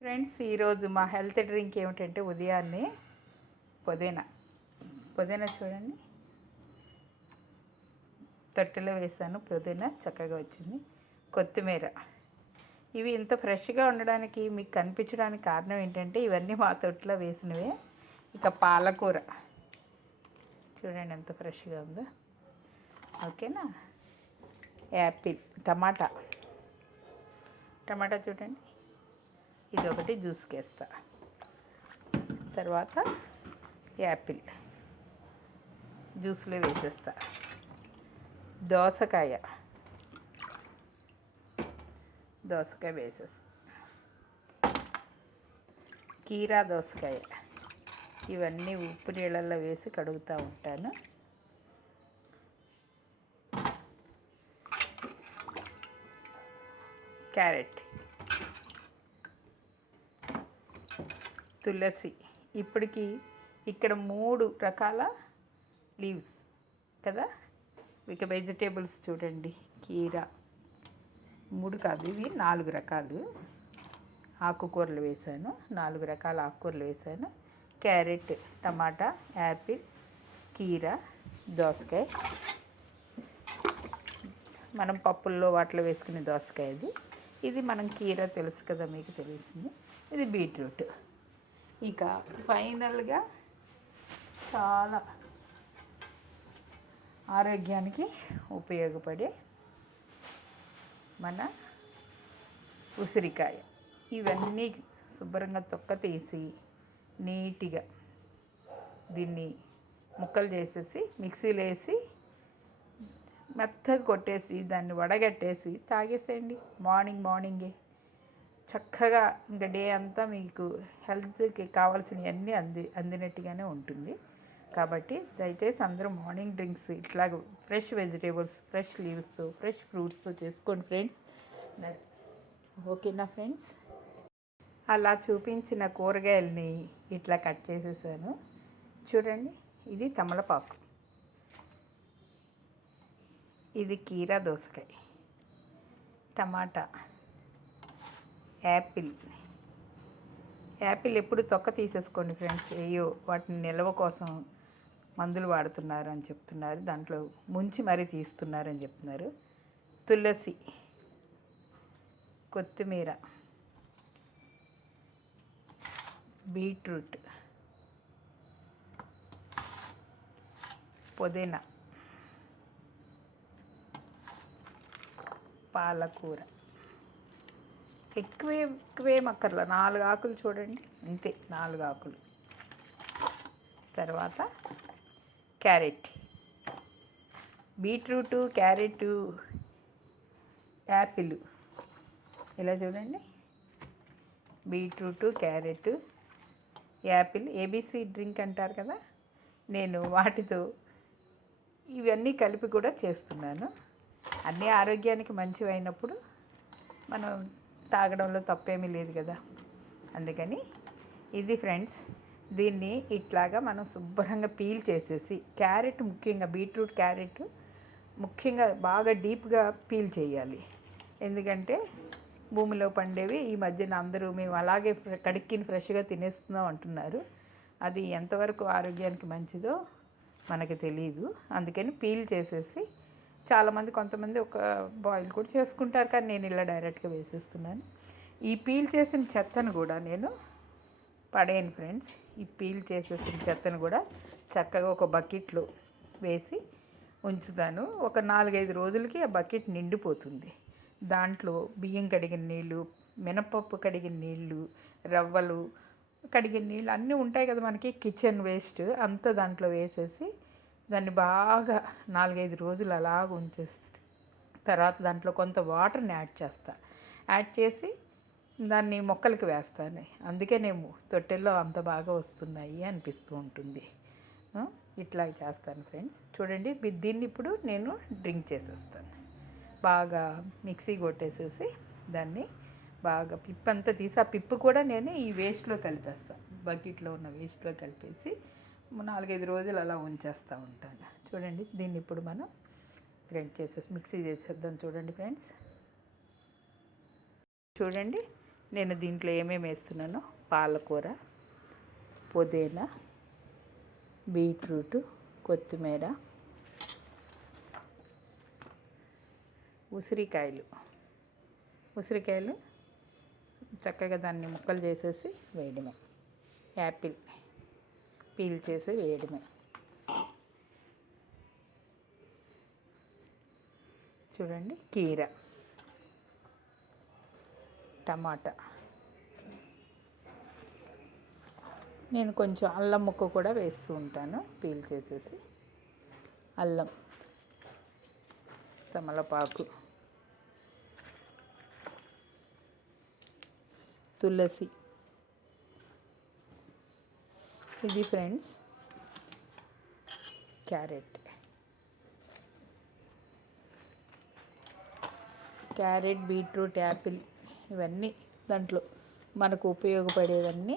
Friends, ఈరోజు మా health drink ఏమిటంటే ఉదయాన్నే పుదీనా పుదీనా చూడండి, తొట్టెలో వేసాను. పుదీనా చక్కగా వచ్చింది. కొత్తిమీర. ఇవి ఇంత ఫ్రెష్గా ఉండడానికి మీకు కనిపించడానికి కారణం ఏంటంటే ఇవన్నీ మా తొట్టులో వేసినవే. ఇక పాలకూర చూడండి ఎంత ఫ్రెష్గా ఉందో. ఓకేనా. యాపిల్, టమాటా చూడండి, ఇది ఒకటి జ్యూస్కి వేస్తా. తర్వాత యాపిల్ జ్యూస్లో వేసేస్తా. దోసకాయ వేసేస్తా. కీరా దోసకాయ, ఇవన్నీ ఉప్పు నీళ్ళల్లో వేసి కడుగుతూ ఉంటాను. క్యారెట్, తులసి. ఇప్పటికి ఇక్కడ 3 రకాల లీవ్స్ కదా. ఇక వెజిటేబుల్స్ చూడండి, కీరా 3 కాదు, ఇవి 4 రకాలు ఆకుకూరలు వేసాను. 4 రకాల ఆకుకూరలు వేసాను. క్యారెట్, టమాటా, యాపిల్, కీరా, దోసకాయ. మనం పప్పుల్లో వాటిలో వేసుకునే దోసకాయ ఇది మనం కీరా తెలుసు కదా, మీకు తెలిసింది. ఇది బీట్రూట్. ఇక ఫైనల్గా చాలా ఆరోగ్యానికి ఉపయోగపడే మన ఉసిరికాయ. ఇవన్నీ శుభ్రంగా తొక్క తీసి నీట్గా దీన్ని ముక్కలు చేసేసి మిక్సీలో వేసి మెత్తగా కొట్టేసి దాన్ని వడగట్టేసి తాగేసేయండి మార్నింగే. చక్కగా ఇంకా డే అంతా మీకు హెల్త్కి కావాల్సినవన్నీ అందినట్టుగానే ఉంటుంది. కాబట్టి దయచేసి అందరూ మార్నింగ్ డ్రింక్స్ ఇట్లాగ ఫ్రెష్ వెజిటేబుల్స్, ఫ్రెష్ లీవ్స్తో, ఫ్రెష్ ఫ్రూట్స్తో చేసుకోండి ఫ్రెండ్స్. ఓకేనా ఫ్రెండ్స్. అలా చూపించిన కూరగాయలని ఇట్లా కట్ చేసేసాను. చూడండి, ఇది తమలపాకు, ఇది కీరా దోసకాయ, టమాటా, యాపిల్ ఎప్పుడు తొక్క తీసేసుకోండి ఫ్రెండ్స్. వాటిని నిల్వ కోసం మందులు వాడుతున్నారు అని చెప్తున్నారు, దాంట్లో ముంచి మరీ తీస్తున్నారని చెప్తున్నారు. తులసి, కొత్తిమీర, బీట్రూట్, పుదీనా, పాలకూర. ఎక్కువేం అక్కర్లా, 4 ఆకులు చూడండి, అంతే 4 ఆకులు. తర్వాత క్యారెట్, బీట్రూటు, క్యారెట్, యాపిల్. ఇలా చూడండి, beetroot, carrot, Apple. ABC drink అంటారు కదా, నేను వాటితో ఇవన్నీ కలిపి కూడా చేస్తున్నాను. అన్నీ ఆరోగ్యానికి మంచివి అయినప్పుడు మనం తాగడంలో తప్పేమీ లేదు కదా. అందుకని ఇది ఫ్రెండ్స్, దీన్ని ఇట్లాగా మనం శుభ్రంగా పీల్ చేసేసి, క్యారెట్ ముఖ్యంగా, బీట్రూట్, క్యారెట్ ముఖ్యంగా బాగా డీప్గా పీల్ చేయాలి. ఎందుకంటే భూమిలో పండేవి ఈ మధ్యన అందరూ మేము అలాగే కడిక్కిని ఫ్రెష్గా తినేస్తున్నాం అంటున్నారు. అది ఎంతవరకు ఆరోగ్యానికి మంచిదో మనకు తెలియదు. అందుకని పీల్ చేసేసి, చాలామంది కొంతమంది ఒక బాయిల్ కూడా చేసుకుంటారు, కానీ నేను ఇలా డైరెక్ట్గా వేసేస్తున్నాను. ఈ పీల్ చేసిన చెత్తను కూడా నేను పడేయను ఫ్రెండ్స్. ఈ పీల్ చేసేసిన చెత్తను కూడా చక్కగా ఒక బకెట్లో వేసి ఉంచుతాను. ఒక 4-5 రోజులకి ఆ బకెట్ నిండిపోతుంది. దాంట్లో బియ్యం కడిగిన నీళ్ళు, మినపప్పు కడిగిన నీళ్ళు, రవ్వలు కడిగిన నీళ్ళు అన్నీ ఉంటాయి కదా మనకి, కిచెన్ వేస్ట్ అంతా దాంట్లో వేసేసి దాన్ని బాగా 4-5 రోజులు అలాగ ఉంచేసి తర్వాత దాంట్లో కొంత వాటర్ని యాడ్ చేసి దాన్ని మొక్కలకి వేస్తాను. అందుకే నేను తొట్టెల్లో అంత బాగా వస్తున్నాయి అనిపిస్తూ ఉంటుంది. ఇట్లా చేస్తాను ఫ్రెండ్స్. చూడండి, దీన్ని ఇప్పుడు నేను డ్రింక్ చేసేస్తాను. బాగా మిక్సీ కొట్టేసేసి దాన్ని బాగా పిప్పు అంతా తీసి, ఆ పిప్పు కూడా నేను ఈ వేస్ట్లో కలిపేస్తాను. బకెట్లో ఉన్న వేస్ట్లో కలిపేసి 4-5 రోజులు అలా ఉంచేస్తూ ఉంటాను. చూడండి, దీన్ని ఇప్పుడు మనం గ్రైండ్ చేసేసి మిక్సీ చేసేద్దాం. చూడండి ఫ్రెండ్స్, చూడండి నేను దీంట్లో ఏమేమి వేస్తున్నానో పాలకూర, పుదీనా, బీట్రూటు, కొత్తిమీర, ఉసిరికాయలు చక్కగా దాన్ని ముక్కలు చేసేసి వేయడమే. యాపిల్ పీల్ చేసి వేయడమే. చూడండి, కీర, టమాటా, నేను కొంచెం అల్లం ముక్క కూడా వేస్తూ ఉంటాను పీల్ చేసేసి. అల్లం, తమలపాకు, తులసి. ఇది ఫ్రెండ్స్ క్యారెట్, బీట్రూట్, యాపిల్, ఇవన్నీ దాంట్లో మనకు ఉపయోగపడేవన్నీ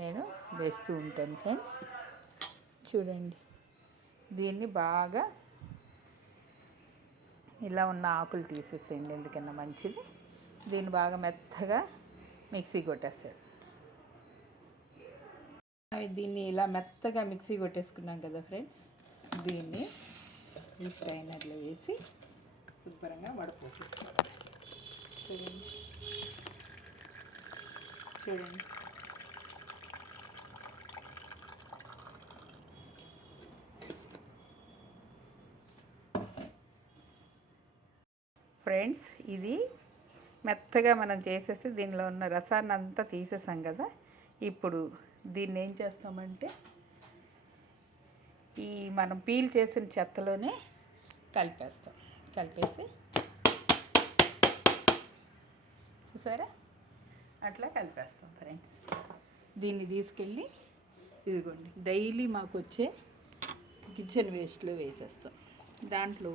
నేను వేస్తూ ఉంటాను ఫ్రెండ్స్. చూడండి, దీన్ని బాగా ఇలా ఉన్న ఆకులు తీసేసేయండి, ఎందుకన్నా మంచిది. దీన్ని బాగా మెత్తగా మిక్సీ కొట్టేస్తాడు. దీన్ని ఇలా మెత్తగా మిక్సీ కొట్టేసుకున్నాం కదా ఫ్రెండ్స్, దీన్ని ఈ స్ట్రైనర్లో వేసి శుభ్రంగా వడపోసేస్తాం. చూడండి, ఫ్రెండ్స్ ఇది మెత్తగా మనం చేసేసి దీనిలో ఉన్న రసాన్ని అంతా తీసేసాం కదా. ఇప్పుడు దీన్ని ఏం చేస్తామంటే ఈ మనం పీల్ చేసిన చెత్తలోనే కలిపేసి చూసారా, అట్లా కలిపేస్తాం ఫ్రెండ్స్. దీన్ని తీసుకెళ్ళి ఇదిగోండి డైలీ మాకు వచ్చే కిచెన్ వేస్ట్లో వేసేస్తాం. దాంట్లో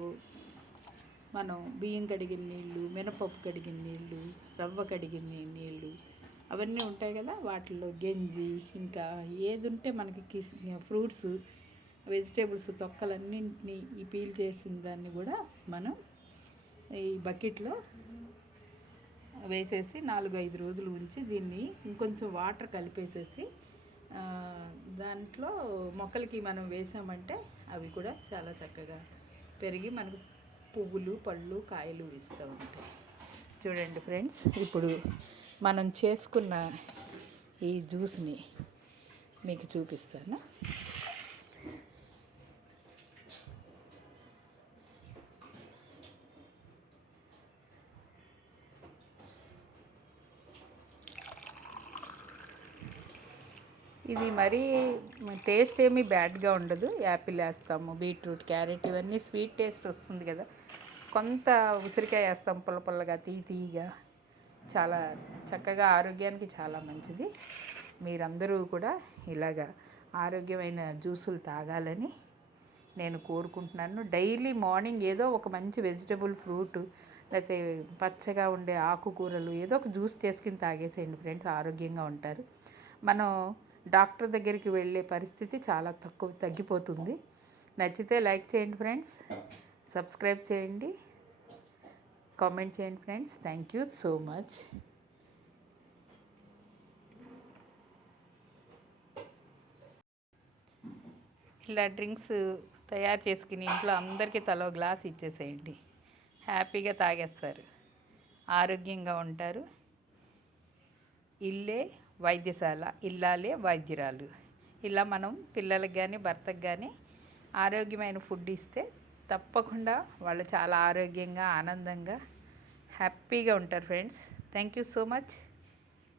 మనం బియ్యం కడిగిన నీళ్ళు, మినపప్పు కడిగిన నీళ్ళు, రవ్వ కడిగిన నీళ్ళు అవన్నీ ఉంటాయి కదా, వాటిల్లో గంజి, ఇంకా ఏది ఉంటే మనకి ఫ్రూట్స్, వెజిటేబుల్స్ తొక్కలన్నింటినీ ఈ పీల్ చేసిన దాన్ని కూడా మనం ఈ బకెట్లో వేసేసి 4-5 రోజులు ఉంచి దీన్ని ఇంకొంచెం వాటర్ కలిపేసేసి దాంట్లో మొక్కలకి మనం వేసామంటే అవి కూడా చాలా చక్కగా పెరిగి మనకు పువ్వులు, పళ్ళు, కాయలు ఇస్తూ ఉంటాయి. చూడండి ఫ్రెండ్స్, ఇప్పుడు మనం చేసుకున్న ఈ జ్యూస్ని మీకు చూపిస్తాను. ఇది మరీ టేస్ట్ ఏమీ బ్యాడ్గా ఉండదు. యాపిల్ వేస్తాము, బీట్రూట్, క్యారెట్ ఇవన్నీ స్వీట్ టేస్ట్ వస్తుంది కదా. కొంత ఉసిరికాయ వేస్తాం, పుల్లగా తీయగా, చాలా చక్కగా ఆరోగ్యానికి చాలా మంచిది. మీరందరూ కూడా ఇలాగా ఆరోగ్యమైన జ్యూసులు తాగాలని నేను కోరుకుంటున్నాను. డైలీ మార్నింగ్ ఏదో ఒక మంచి వెజిటబుల్, ఫ్రూట్, లేకపోతే పచ్చగా ఉండే ఆకుకూరలు ఏదో ఒక జ్యూస్ చేసుకుని తాగేసేయండి ఫ్రెండ్స్, ఆరోగ్యంగా ఉంటారు. మనం డాక్టర్ దగ్గరికి వెళ్ళే పరిస్థితి చాలా తగ్గిపోతుంది. నచ్చితే లైక్ చేయండి ఫ్రెండ్స్, సబ్స్క్రైబ్ చేయండి, కామెంట్ చేయండి friends. Thank you so much. ఇలా డ్రింక్స్ తయారు చేసుకుని ఇంట్లో అందరికీ తలో గ్లాస్ ఇచ్చేసేయండి, హ్యాపీగా తాగేస్తారు, ఆరోగ్యంగా ఉంటారు. ఇల్లే వైద్యశాల, ఇల్లాలే వైద్యురాలు. ఇలా మనం పిల్లలకు కానీ భర్తకు కానీ ఆరోగ్యమైన ఫుడ్ ఇస్తే తప్పకుండా వాళ్ళు చాలా ఆరోగ్యంగా, ఆనందంగా, హ్యాపీగా ఉంటారు friends. Thank you so much.